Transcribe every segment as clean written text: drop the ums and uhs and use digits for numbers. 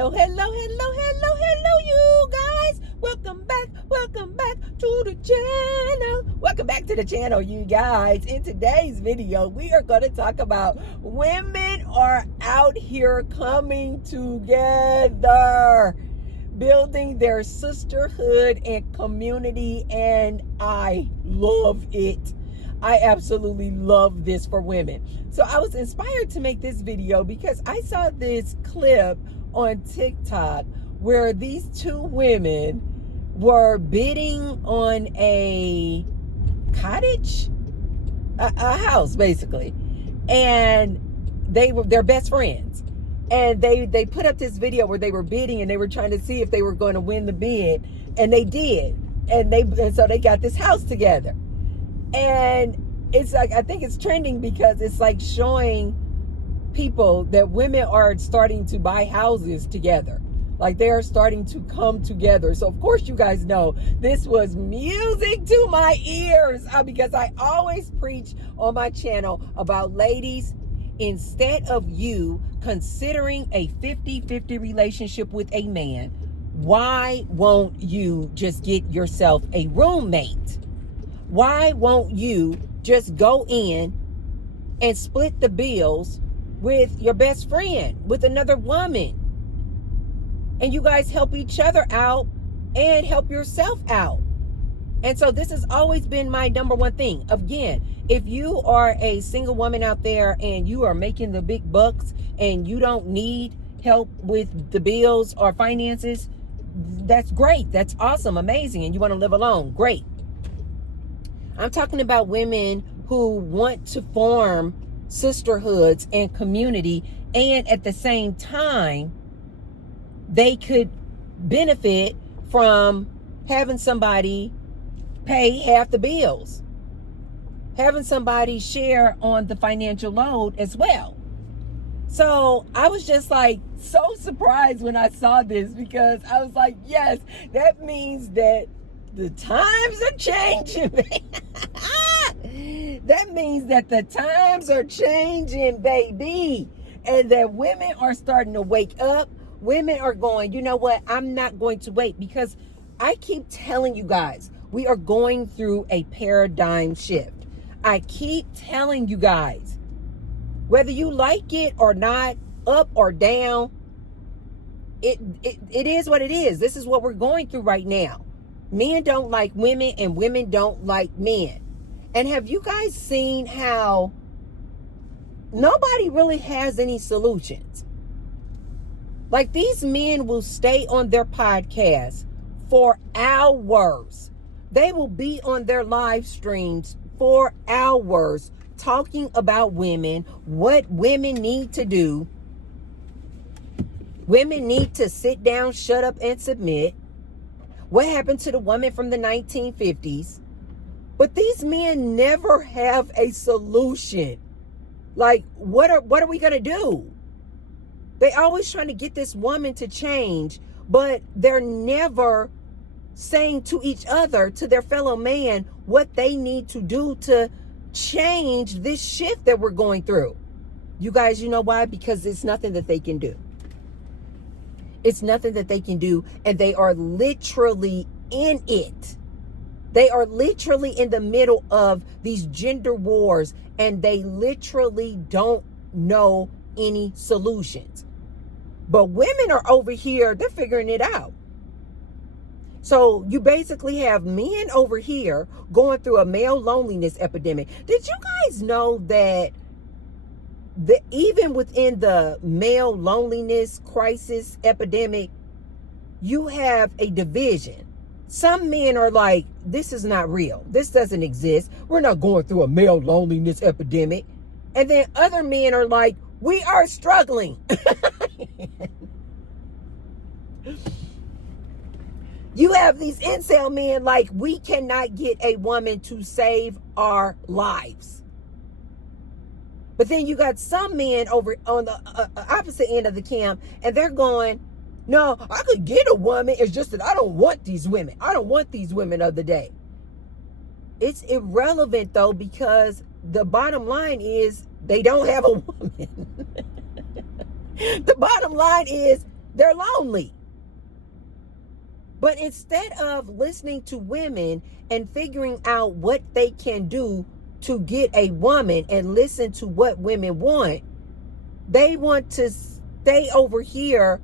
Hello, you guys. Welcome back to the channel. Welcome back to the channel, you guys. In today's video, we are going to talk about women are out here coming together, building their sisterhood and community, and I love it. I absolutely love this for women. So I was inspired to make this video because I saw this clip on TikTok where these two women were bidding on a cottage, a house basically, and they're best friends. And they put up this video where they were bidding and they were trying to see if they were going to win the bid, and they did. And so they got this house together. And it's like, I think it's trending because it's like showing people that women are starting to buy houses together. Like they are starting to come together. So of course you guys know this was music to my ears because I always preach on my channel about, ladies, instead of you considering a 50-50 relationship with a man, why won't you just get yourself a roommate? Why won't you just go in and split the bills with your best friend, with another woman? And you guys help each other out and help yourself out. And so this has always been my number one thing. Again, if you are a single woman out there and you are making the big bucks and you don't need help with the bills or finances, that's great. That's awesome, amazing. And you want to live alone, great. I'm talking about women who want to form sisterhoods and community, and at the same time, they could benefit from having somebody pay half the bills, having somebody share on the financial load as well. So I was just like so surprised when I saw this, because I was like, yes, that means that the times are changing. That means that the times are changing, baby. And that women are starting to wake up. Women are going, you know what? I'm not going to wait, because I keep telling you guys, we are going through a paradigm shift. I keep telling you guys, whether you like it or not, up or down, it is what it is. This is what we're going through right now. Men don't like women and women don't like men. And have you guys seen how nobody really has any solutions? Like, these men will stay on their podcast for hours. They will be on their live streams for hours talking about women, what women need to do. Women need to sit down, shut up, and submit. What happened to the woman from the 1950s? But these men never have a solution. Like, what are we going to do? They always trying to get this woman to change, but they're never saying to each other, to their fellow man, what they need to do to change this shift that we're going through. You guys, you know why? Because it's nothing that they can do. It's nothing that they can do, and they are literally in it. They are literally in the middle of these gender wars, and they literally don't know any solutions. But women are over here, they're figuring it out. So you basically have men over here going through a male loneliness epidemic. Did you guys know that even within the male loneliness crisis epidemic, you have a division? Some men are like, this is not real. This doesn't exist. We're not going through a male loneliness epidemic. And then other men are like, we are struggling. You have these incel men like, we cannot get a woman to save our lives. But then you got some men over on the opposite end of the camp, and they're going, no, I could get a woman. It's just that I don't want these women. I don't want these women of the day. It's irrelevant, though, because the bottom line is they don't have a woman. The bottom line is They're lonely. But instead of listening to women and figuring out what they can do to get a woman and listen to what women want, they want to stay over here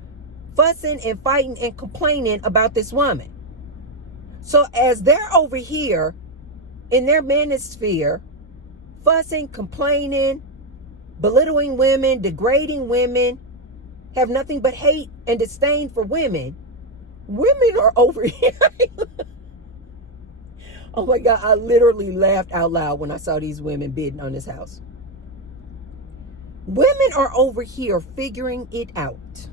fussing and fighting and complaining about this woman. So as they're over here in their manosphere, fussing, complaining, belittling women, degrading women, have nothing but hate and disdain for women, women are over here. Oh my God, I literally laughed out loud when I saw these women bidding on this house. Women are over here figuring it out.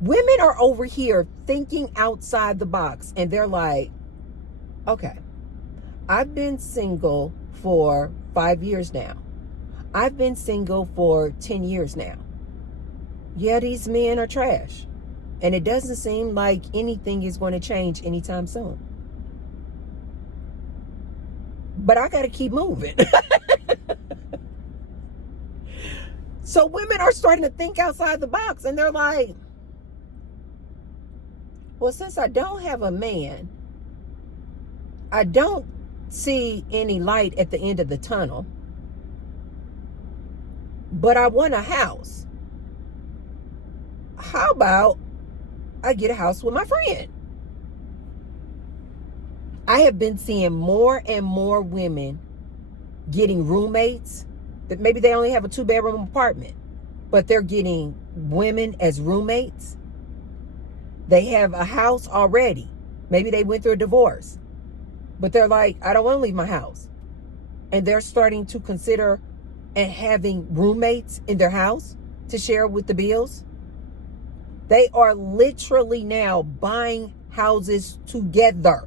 Women are over here thinking outside the box, and they're like, okay, I've been single for 5 years now. I've been single for 10 years now. Yeah, these men are trash. And it doesn't seem like anything is going to change anytime soon. But I got to keep moving. So women are starting to think outside the box, and they're like, well, since I don't have a man, I don't see any light at the end of the tunnel, but I want a house. How about I get a house with my friend? I have been seeing more and more women getting roommates. That maybe they only have a 2-bedroom apartment, but they're getting women as roommates. They have a house already. Maybe they went through a divorce, but they're like, I don't want to leave my house. And they're starting to consider and having roommates in their house to share with the bills. They are literally now buying houses together.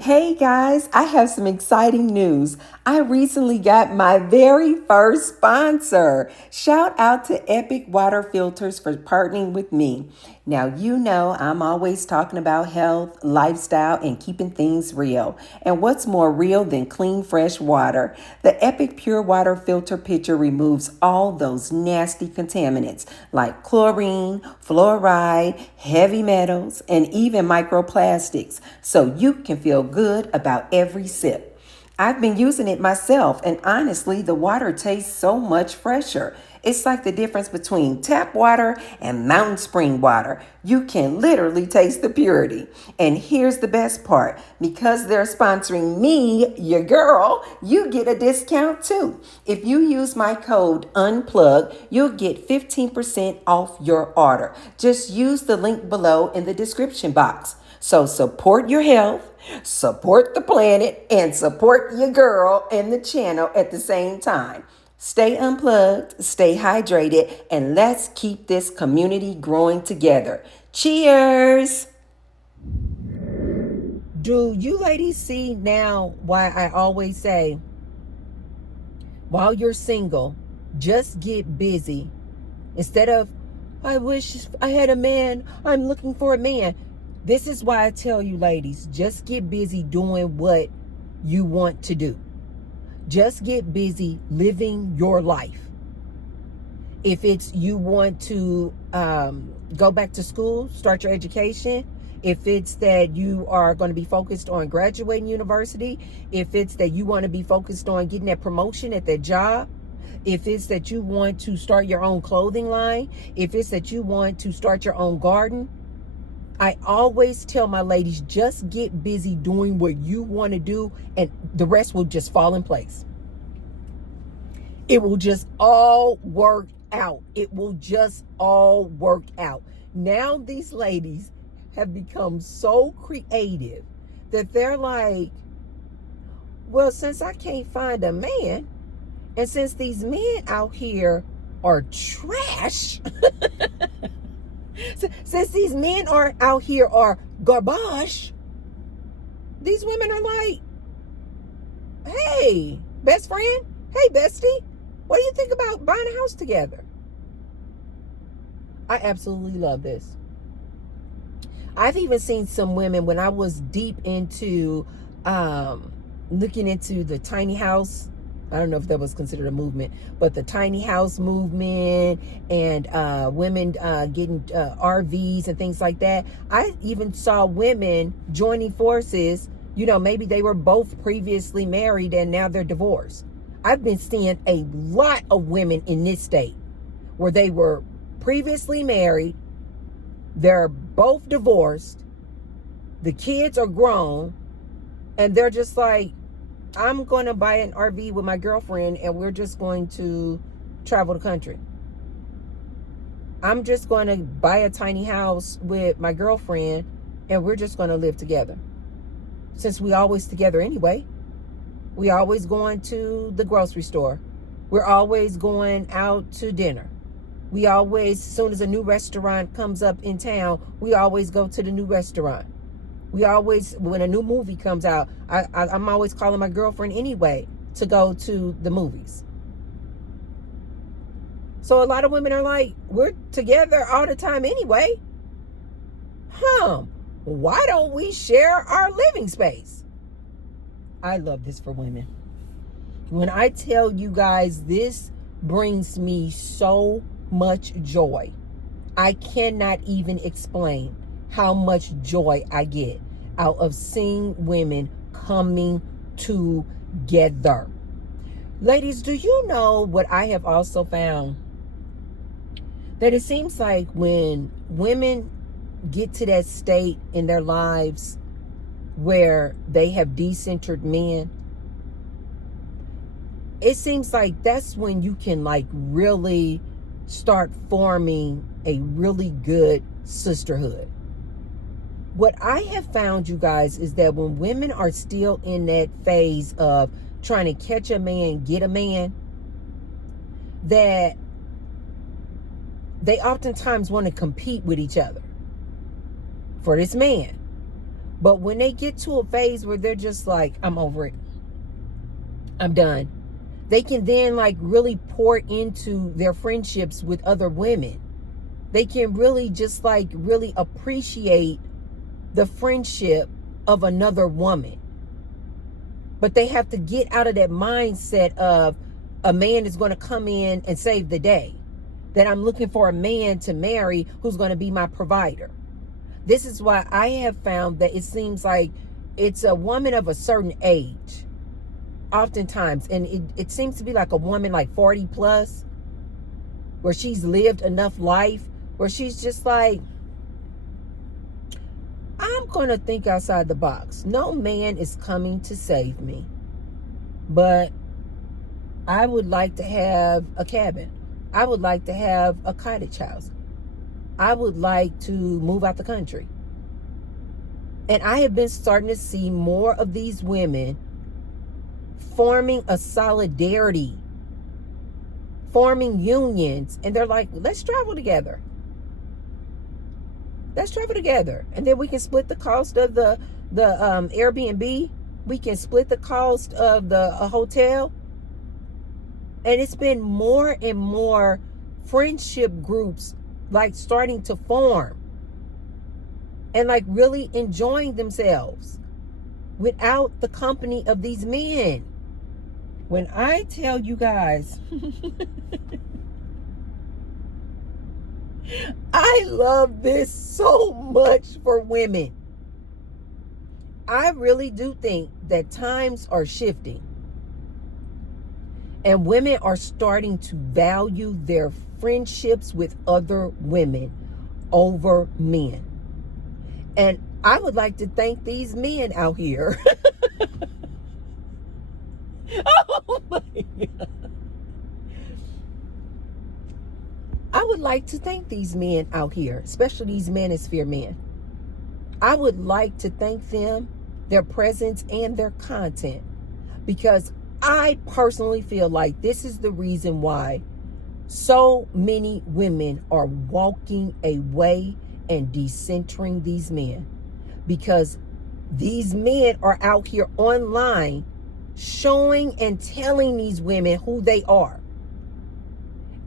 Hey guys, I have some exciting news. I recently got my very first sponsor. Shout out to Epic Water Filters for partnering with me. Now, you know I'm always talking about health, lifestyle, and keeping things real. And what's more real than clean, fresh water? The Epic Pure Water Filter Pitcher removes all those nasty contaminants like chlorine, fluoride, heavy metals, and even microplastics, so you can feel good about every sip. I've been using it myself, and honestly, the water tastes so much fresher. It's like the difference between tap water and mountain spring water. You can literally taste the purity. And here's the best part. Because they're sponsoring me, your girl, you get a discount too. If you use my code UNPLUGGED, you'll get 15% off your order. Just use the link below in the description box. So support your health, support the planet, and support your girl and the channel at the same time. Stay unplugged, stay hydrated, and let's keep this community growing together. Cheers! Do you ladies see now why I always say, while you're single, just get busy. Instead of, I wish I had a man, I'm looking for a man. This is why I tell you ladies, just get busy doing what you want to do. Just get busy living your life. If it's you want to go back to school, start your education. If it's that you are going to be focused on graduating university. If it's that you want to be focused on getting that promotion at that job. If it's that you want to start your own clothing line. If it's that you want to start your own garden. I always tell my ladies, just get busy doing what you want to do, and the rest will just fall in place. It will just all work out. It will just all work out. Now these ladies have become so creative that they're like, well, since I can't find a man, and since these men out here are trash, since these men are out here are garbage, these women are like, hey, best friend, hey, bestie, what do you think about buying a house together? I absolutely love this. I've even seen some women, when I was deep into looking into the tiny house I don't know if that was considered a movement, but the tiny house movement and women getting RVs and things like that. I even saw women joining forces. You know, maybe they were both previously married and now they're divorced. I've been seeing a lot of women in this state where they were previously married, they're both divorced, the kids are grown, and they're just like, I'm going to buy an RV with my girlfriend and we're just going to travel the country. I'm just going to buy a tiny house with my girlfriend and we're just going to live together. Since we always together anyway. We always going to the grocery store. We're always going out to dinner. We always, as soon as a new restaurant comes up in town, we always go to the new restaurant. We always, when a new movie comes out, I'm always calling my girlfriend anyway to go to the movies. So a lot of women are like, we're together all the time anyway. Why don't we share our living space? I love this for women. When I tell you guys, this brings me so much joy. I cannot even explain how much joy I get out of seeing women coming together. Ladies, do you know what I have also found? That it seems like when women get to that state in their lives where they have decentered men, it seems like that's when you can like really start forming a really good sisterhood. What I have found, you guys, is that when women are still in that phase of trying to catch a man, get a man, that they oftentimes want to compete with each other for this man. But when they get to a phase where they're just like, I'm over it, I'm done, they can then like really pour into their friendships with other women. They can really just like really appreciate the friendship of another woman. But they have to get out of that mindset of a man is going to come in and save the day. That I'm looking for a man to marry who's going to be my provider. This is why I have found that it seems like it's a woman of a certain age, oftentimes, and it seems to be like a woman like 40 plus, where she's lived enough life, where she's just like, I'm going to think outside the box. No man is coming to save me, but I would like to have a cabin. I would like to have a cottage house. I would like to move out the country. And I have been starting to see more of these women forming a solidarity, forming unions, and they're like, let's travel together. Let's travel together. And then we can split the cost of the Airbnb. We can split the cost of the hotel. And it's been more and more friendship groups like starting to form and like really enjoying themselves without the company of these men. When I tell you guys, I love this so much for women. I really do think that times are shifting. And women are starting to value their friendships with other women over men. And I would like to thank these men out here. Oh my God. I would like to thank these men out here, especially these manosphere men. I would like to thank them, their presence, and their content, because I personally feel like this is the reason why so many women are walking away and decentering these men, because these men are out here online showing and telling these women who they are.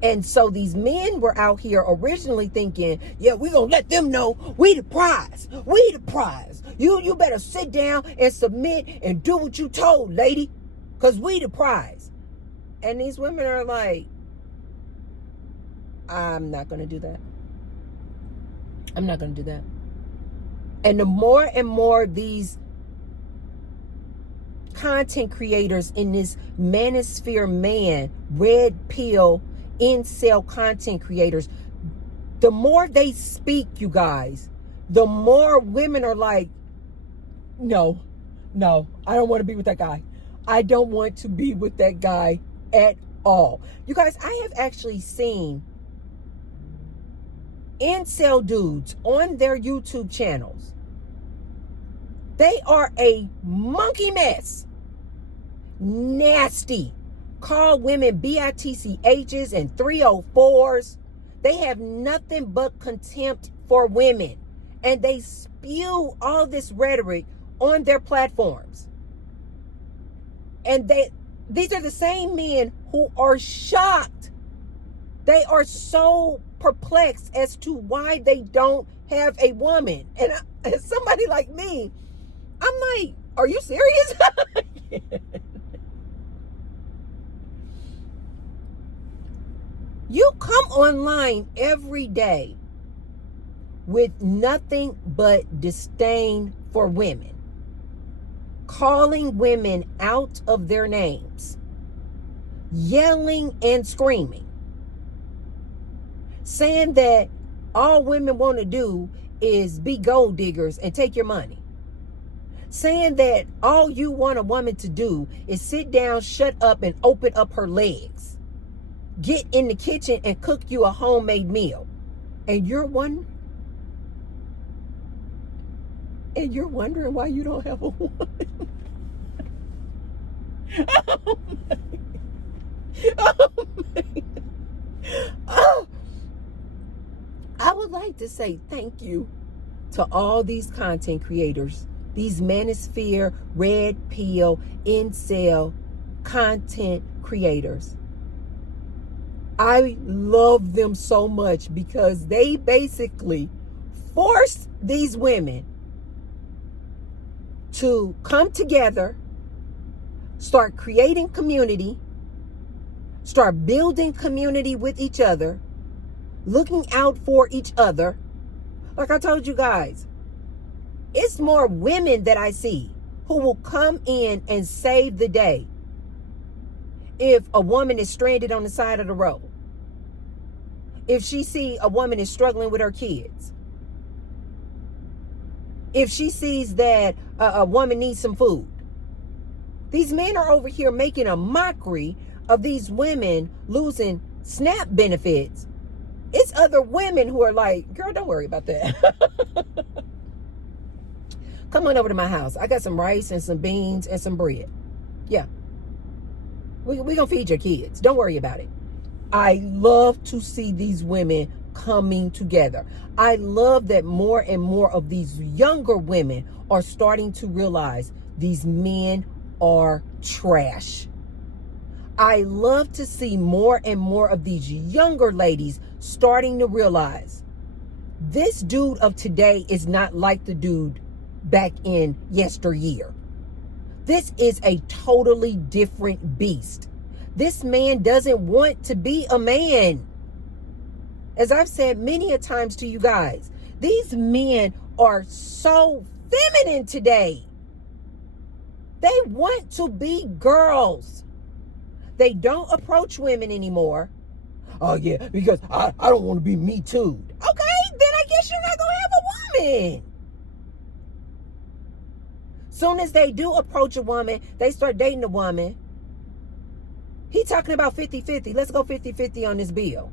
And so these men were out here originally thinking, yeah, we're going to let them know we the prize. We the prize. You better sit down and submit and do what you told, lady, because we the prize. And these women are like, I'm not going to do that. I'm not going to do that. And the more and more these content creators in this manosphere red pill, incel content creators, the more they speak, you guys, the more women are like, no, I don't want to be with that guy. I don't want to be with that guy at all. You guys, I have actually seen incel dudes on their YouTube channels. They are a monkey mess. Nasty. Call women bitchs and 304s. They have nothing but contempt for women. And they spew all this rhetoric on their platforms. And these are the same men who are shocked. They are so perplexed as to why they don't have a woman. And as somebody like me, I'm like, are you serious? You come online every day with nothing but disdain for women, calling women out of their names, yelling and screaming, saying that all women want to do is be gold diggers and take your money. Saying that all you want a woman to do is sit down, shut up, and open up her legs. Get in the kitchen and cook you a homemade meal. And you're wondering why you don't have a woman. Oh my. Oh my. Oh. I would like to say thank you to all these content creators, these manosphere, red pill, incel content creators. I love them so much because they basically force these women to come together, start creating community, start building community with each other, looking out for each other. Like I told you guys, it's more women that I see who will come in and save the day if a woman is stranded on the side of the road. If she see a woman is struggling with her kids. If she sees that a woman needs some food. These men are over here making a mockery of these women losing SNAP benefits. It's other women who are like, girl, don't worry about that. Come on over to my house. I got some rice and some beans and some bread. Yeah. We're going to feed your kids. Don't worry about it. I love to see these women coming together. I love that more and more of these younger women are starting to realize these men are trash. I love to see more and more of these younger ladies starting to realize this dude of today is not like the dude back in yesteryear. This is a totally different beast. This man doesn't want to be a man. As I've said many a times to you guys, these men are so feminine today. They want to be girls. They don't approach women anymore. Oh yeah, because I don't want to be me too. Okay, then I guess you're not going to have a woman. Soon as they do approach a woman, they start dating a woman. He talking about 50-50. Let's go 50-50 on this bill.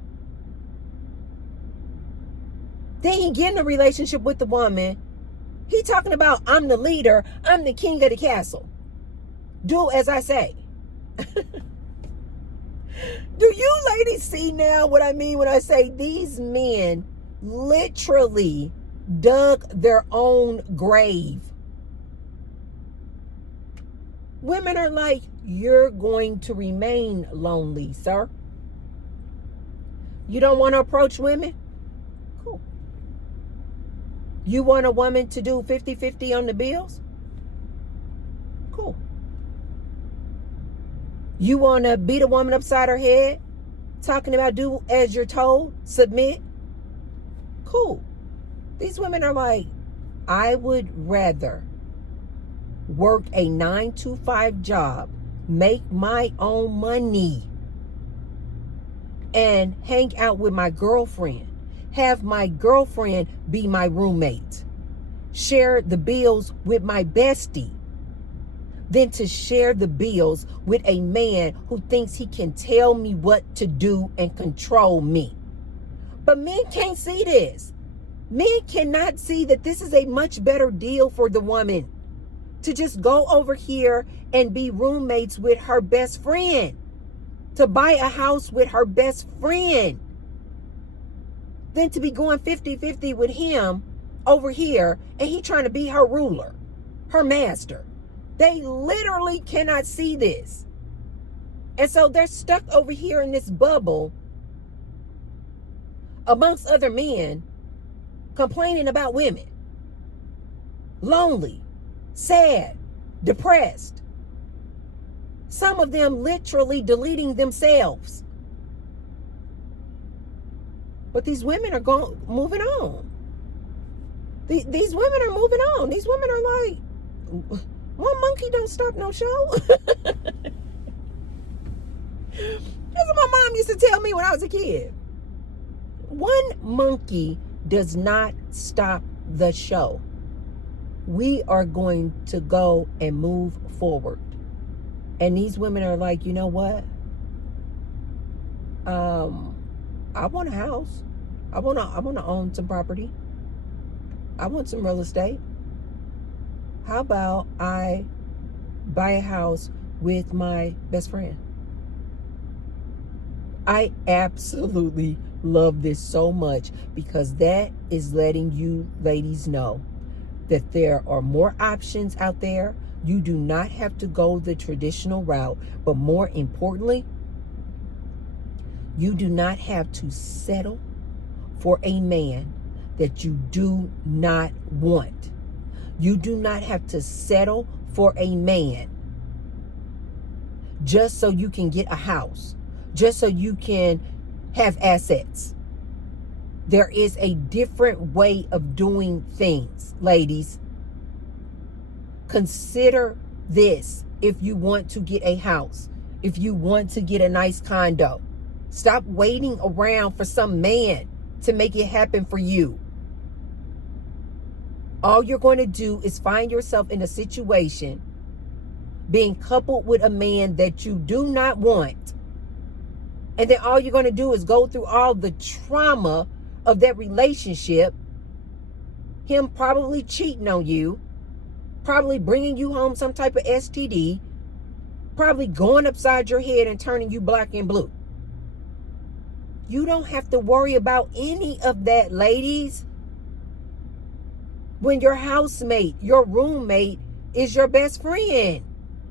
Then he get in a relationship with the woman. He talking about, I'm the leader. I'm the king of the castle. Do as I say. Do you ladies see now what I mean when I say these men literally dug their own grave? Women are like, you're going to remain lonely, sir. You don't want to approach women? Cool. You want a woman to do 50-50 on the bills? Cool. You want to beat a woman upside her head? Talking about do as you're told, submit? Cool. These women are like, I would rather work a 9-to-5 job, make my own money, and hang out with my girlfriend. Have my girlfriend be my roommate. Share the bills with my bestie. Than to share the bills with a man who thinks he can tell me what to do and control me. But men can't see this. Men cannot see that this is a much better deal for the woman to just go over here and be roommates with her best friend, to buy a house with her best friend, than to be going 50-50 with him over here and he trying to be her ruler, her master. They literally cannot see this. And so they're stuck over here in this bubble amongst other men complaining about women. Lonely, sad, depressed. Some of them literally deleting themselves. But these women are moving on. These women are moving on. These women are like, one monkey don't stop no show. That's what my mom used to tell me when I was a kid. One monkey does not stop the show. We are going to go and move forward. And these women are like, you know what? I want a house. I want to own some property. I want some real estate. How about I buy a house with my best friend? I absolutely love this so much because that is letting you ladies know that there are more options out there. You do not have to go the traditional route, but more importantly, you do not have to settle for a man that you do not want. You do not have to settle for a man just so you can get a house, just so you can have assets. There is a different way of doing things, ladies. Consider this if you want to get a house, if you want to get a nice condo. Stop waiting around for some man to make it happen for you. All you're going to do is find yourself in a situation being coupled with a man that you do not want. And then all you're going to do is go through all the trauma of that relationship. Him probably cheating on you, probably bringing you home some type of STD, probably going upside your head and turning you black and blue. You don't have to worry about any of that, ladies. When your housemate, your roommate is your best friend.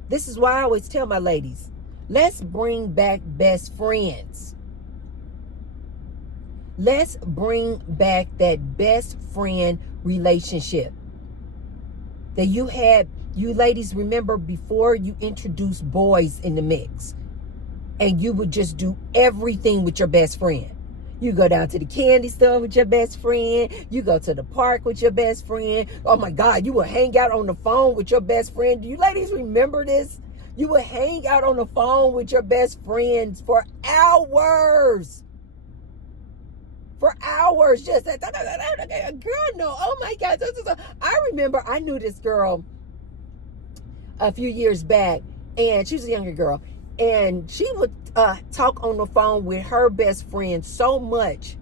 This is why I always tell my ladies, let's bring back best friends. Let's bring back that best friend relationship that you had. You ladies remember before you introduced boys in the mix and you would just do everything with your best friend. You go down to the candy store with your best friend. You go to the park with your best friend. Oh my God, you would hang out on the phone with your best friend. Do you ladies remember this? You would hang out on the phone with your best friends for hours. For hours. Just, girl, no. Oh my God. I remember I knew this girl a few years back, and she was a younger girl. And she would talk on the phone with her best friend so much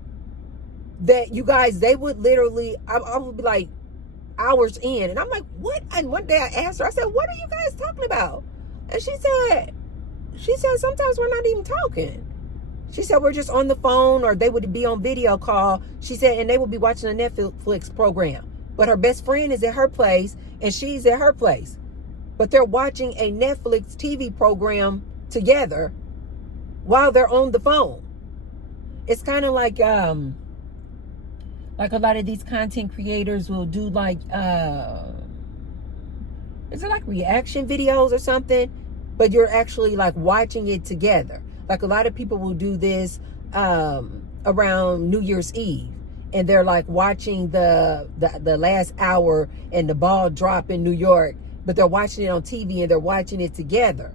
that you guys, they would literally, I would be like hours in. And I'm like, what? And one day I asked her, I said, what are you guys talking about? And she said, sometimes we're not even talking. She said, we're just on the phone, or they would be on video call. She said, and they would be watching a Netflix program. But her best friend is at her place and she's at her place. But they're watching a Netflix TV program together while they're on the phone. It's kind of like a lot of these content creators will do like is it like reaction videos or something? but you're actually like watching it together. Like a lot of people will do this around New Year's Eve, and they're like watching the last hour and the ball drop in New York, but they're watching it on TV and they're watching it together.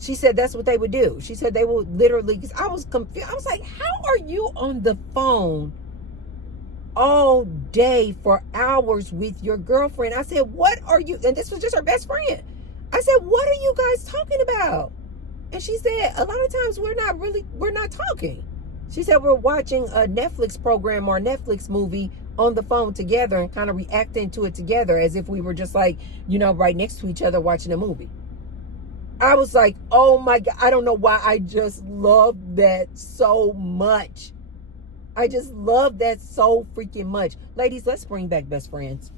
She said that's what they would do. She said they would literally, because I was confused. I was like, how are you on the phone all day for hours with your girlfriend? I said, what are you, and this was just her best friend. I said, what are you guys talking about? And she said, a lot of times we're not talking. She said, we're watching a Netflix program or a Netflix movie on the phone together and kind of reacting to it together as if we were just like, right next to each other watching a movie. I was like, oh my God, I don't know why I just love that so much. I just love that so freaking much. Ladies, let's bring back best friends.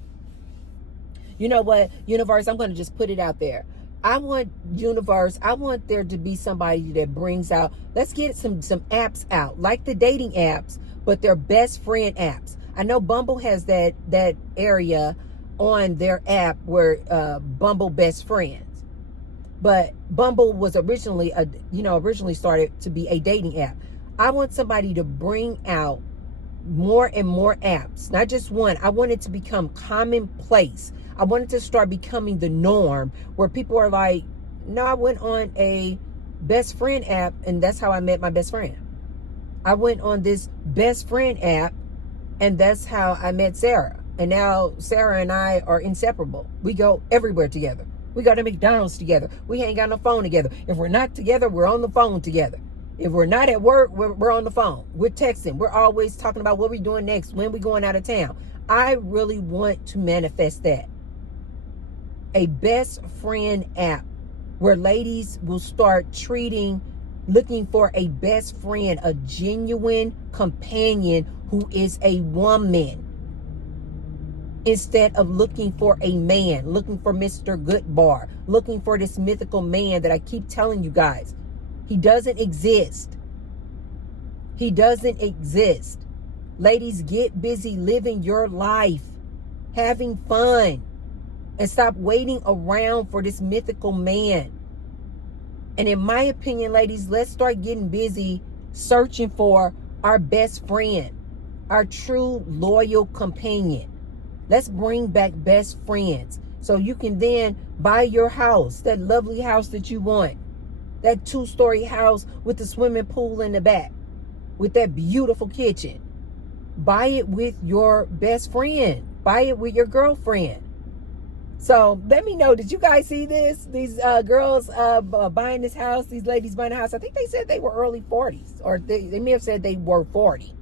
You know what, universe, I'm going to just put it out there. I want there to be somebody that brings out, let's get some apps out, like the dating apps, but they're best friend apps. I know Bumble has that area on their app where Bumble best friends. But Bumble was originally started to be a dating app. I want somebody to bring out more and more apps, not just one. I want it to become commonplace. I want it to start becoming the norm where people are like, no, I went on a best friend app and that's how I met my best friend. I went on this best friend app and that's how I met Sarah. And now Sarah and I are inseparable. We go everywhere together. We go to McDonald's together. We hang out on the phone together. If we're not together, we're on the phone together. If we're not at work, we're on the phone. We're texting. We're always talking about what we're doing next, when we're going out of town. I really want to manifest that. A best friend app where ladies will start looking for a best friend, a genuine companion who is a woman, instead of looking for a man, looking for Mr. Goodbar, looking for this mythical man that I keep telling you guys. He doesn't exist. He doesn't exist. Ladies, get busy living your life, having fun, and stop waiting around for this mythical man. And in my opinion, ladies, let's start getting busy searching for our best friend, our true loyal companion. Let's bring back best friends so you can then buy your house, that lovely house that you want, that 2-story house with the swimming pool in the back, with that beautiful kitchen. Buy it with your best friend. Buy it with your girlfriend. So let me know, did you guys see this? These girls buying this house, these ladies buying a house. I think they said they were early 40s, or they may have said they were 40.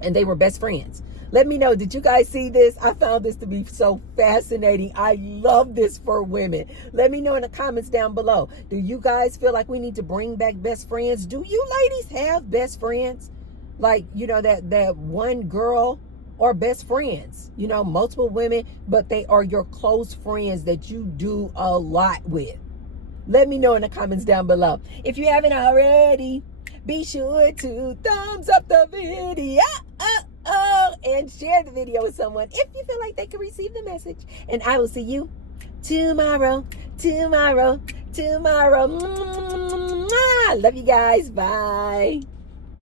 And they were best friends. Let me know, did you guys see this? I found this to be so fascinating. I love this for women. Let me know in the comments down below. Do you guys feel like we need to bring back best friends? Do you ladies have best friends? Like, that one girl, or best friends, multiple women, but they are your close friends that you do a lot with. Let me know in the comments down below. If you haven't already, be sure to thumbs up the video and share the video with someone if you feel like they can receive the message. And I will see you tomorrow. Love you guys. Bye.